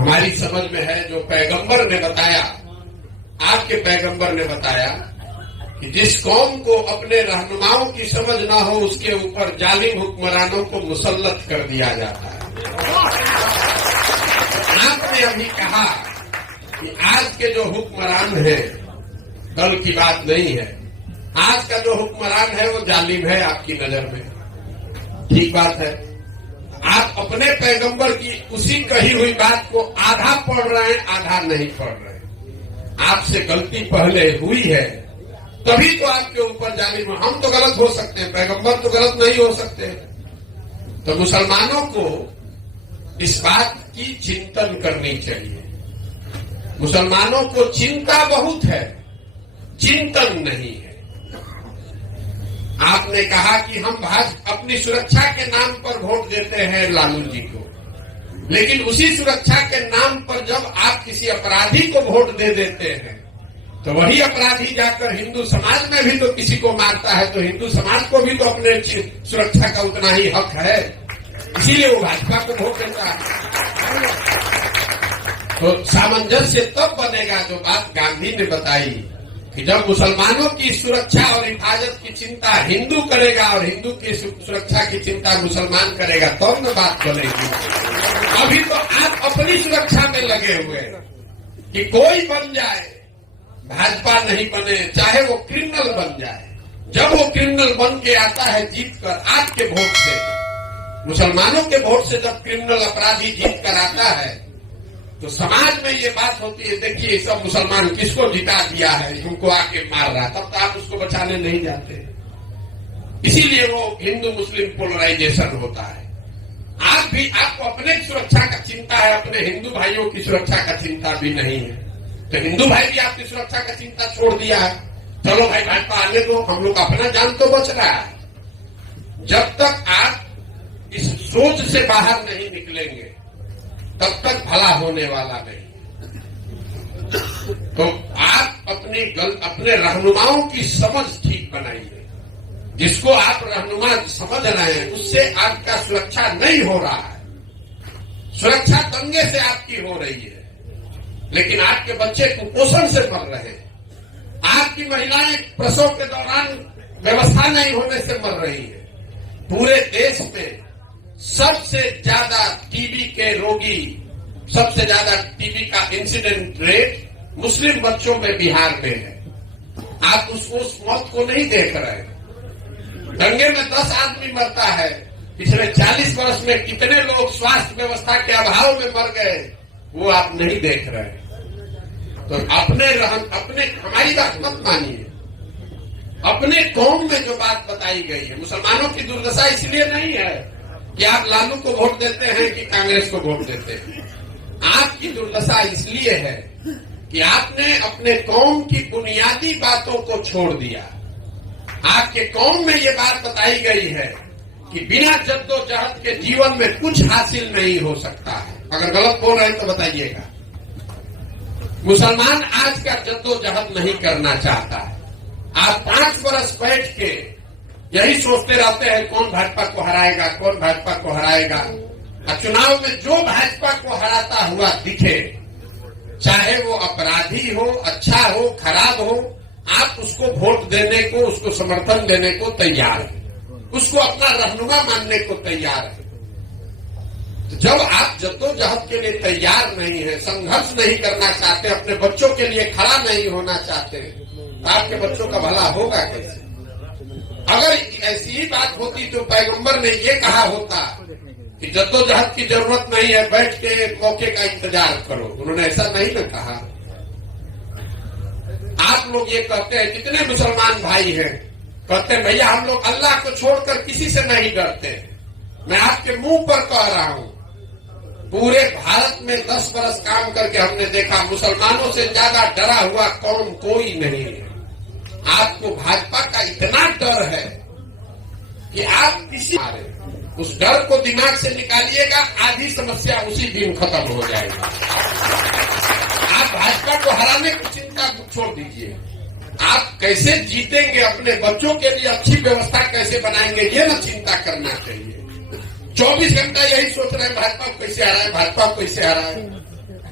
हमारी समझ में है, जो पैगंबर ने बताया, आपके पैगंबर ने बताया कि जिस कौम को अपने रहनुमाओं की समझ ना हो उसके ऊपर जालिम हुक्मरानों को मुसल्लत कर दिया जाता है। आपने अभी कहा कि आज के जो हुक्मरान हैं, कल की बात नहीं है, आज का जो हुक्मरान है वो जालिम है आपकी नजर में। ठीक बात है। आप अपने पैगंबर की उसी कही हुई बात को आधा पढ़ रहे हैं, आधा नहीं पढ़ रहे। आपसे गलती पहले हुई है, तभी तो आपके ऊपर जालिम। हम तो गलत हो सकते हैं, पैगंबर तो गलत नहीं हो सकते। तो मुसलमानों को इस बात की चिंतन करनी चाहिए। मुसलमानों को चिंता बहुत है, चिंतन नहीं है। आपने कहा कि हम अपनी सुरक्षा के नाम पर वोट देते हैं लालू जी को, लेकिन उसी सुरक्षा के नाम पर जब आप किसी अपराधी को वोट दे देते हैं तो वही अपराधी जाकर हिंदू समाज में भी तो किसी को मारता है, तो हिंदू समाज को भी तो अपने सुरक्षा का उतना ही हक है, इसीलिए वो भाजपा को वोट देता है। तो सामंजस्य तब बनेगा जो बात गांधी ने बताई कि जब मुसलमानों की सुरक्षा और हिफाजत की चिंता हिंदू करेगा और हिंदू की सुरक्षा की चिंता मुसलमान करेगा, तब न बात बनेगी। अभी तो आप अपनी सुरक्षा में लगे हुए कि कोई बन जाए, भाजपा नहीं बने, चाहे वो क्रिमिनल बन जाए। जब वो क्रिमिनल बन के आता है जीत कर आपके वोट से, मुसलमानों के वोट से जब क्रिमिनल अपराधी जीत कर आता है तो समाज में ये बात होती है, देखिए सब मुसलमान किसको जिता दिया है, उनको आके मार रहा है, तब तो आप उसको बचाने नहीं जाते। इसीलिए वो हिंदू मुस्लिम पोलराइजेशन होता है। आपको अपने सुरक्षा का चिंता है, अपने हिंदू भाइयों की सुरक्षा का चिंता भी नहीं है। तो हिंदू भाई भी आपकी सुरक्षा का चिंता छोड़ दिया है। चलो भाई भाजपा आने दो, हम लोग अपना जान तो बच रहा है। जब तक आप इस सोच से बाहर नहीं निकलेंगे तब तक भला होने वाला नहीं। तो आप अपने रहनुमाओं की समझ ठीक बनाइए। जिसको आप रहनुमा समझ रहे हैं उससे आपका सुरक्षा नहीं हो रहा है, सुरक्षा दंगे से आपकी हो रही है, लेकिन आपके बच्चे कुपोषण से मर रहे हैं, आपकी महिलाएं प्रसव के दौरान व्यवस्था नहीं होने से मर रही है। पूरे देश में सबसे ज्यादा टीबी के रोगी, सबसे ज्यादा टीबी का इंसिडेंट रेट मुस्लिम बच्चों में बिहार में है। आप उस मौत को नहीं देख रहे। दंगे में 10 आदमी मरता है, पिछले 40 वर्ष में कितने लोग स्वास्थ्य व्यवस्था के अभाव में मर गए वो आप नहीं देख रहे। तो अपने हमारी बात मत मानिए। अपने कौम में जो बात बताई गई है, मुसलमानों की दुर्दशा इसलिए नहीं है कि आप लालू को वोट देते हैं कि कांग्रेस को वोट देते हैं। आपकी दुर्दशा इसलिए है कि आपने अपने कौम की बुनियादी बातों को छोड़ दिया। आपके कौम में ये बात बताई गई है कि बिना जद्दोजहद के जीवन में कुछ हासिल नहीं हो सकता है। अगर गलत बोल रहे हैं तो बताइएगा। मुसलमान आज का जद्दोजहद नहीं करना चाहता है। आप 5 वर्ष बैठ के यही सोचते रहते हैं कौन भाजपा को हराएगा, कौन भाजपा को हराएगा। और चुनाव में जो भाजपा को हराता हुआ दिखे, चाहे वो अपराधी हो, अच्छा हो, खराब हो, आप उसको वोट देने को, उसको समर्थन देने को तैयार है, उसको अपना रहनुमा मानने को तैयार है। तो जब आप जद्दोजहद के लिए तैयार नहीं है, संघर्ष नहीं करना चाहते, अपने बच्चों के लिए खड़ा नहीं होना चाहते, तो आपके बच्चों का भला होगा कैसे? अगर ऐसी ही बात होती तो पैगंबर ने ये कहा होता कि जद्दोजहद की जरूरत नहीं है, बैठ के मौके का इंतजार करो। उन्होंने ऐसा नहीं ना कहा। आप लोग ये कहते हैं, कितने मुसलमान भाई हैं कहते हैं भैया हम लोग अल्लाह को छोड़कर किसी से नहीं डरते। मैं आपके मुंह पर कह रहा हूं, पूरे भारत में 10 वर्ष काम करके हमने देखा मुसलमानों से ज्यादा डरा हुआ कौम कोई नहीं है। आपको भाजपा का इतना डर है कि आप किसी उस डर को दिमाग से निकालिएगा, आधी समस्या उसी दिन खत्म हो जाएगी। आप भाजपा को हराने की चिंता छोड़ दीजिए। आप कैसे जीतेंगे, अपने बच्चों के लिए अच्छी व्यवस्था कैसे बनाएंगे, ये ना चिंता करना चाहिए। 24 घंटा यही सोच रहे हैं भाजपा को कैसे हराए, भाजपा को कैसे हराए।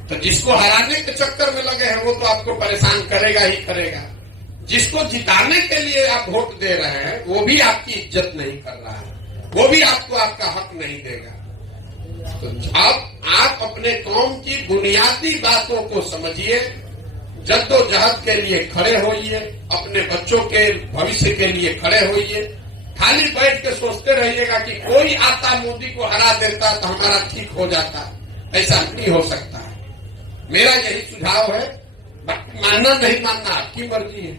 तो जिसको हराने के चक्कर में लगे हैं वो तो आपको परेशान करेगा ही करेगा। जिसको जिताने के लिए आप वोट दे रहे हैं वो भी आपकी इज्जत नहीं कर रहा है, वो भी आपको आपका हक नहीं देगा। तो अब आप अपने कौम की बुनियादी बातों को समझिए, जद्दोजहद के लिए खड़े होइए, अपने बच्चों के भविष्य के लिए खड़े होइए। खाली बैठ के सोचते रहिएगा कि कोई आता मोदी को हरा देता तो हमारा ठीक हो जाता, ऐसा नहीं हो सकता है। मेरा यही सुझाव है, मानना नहीं मानना आपकी मर्जी है।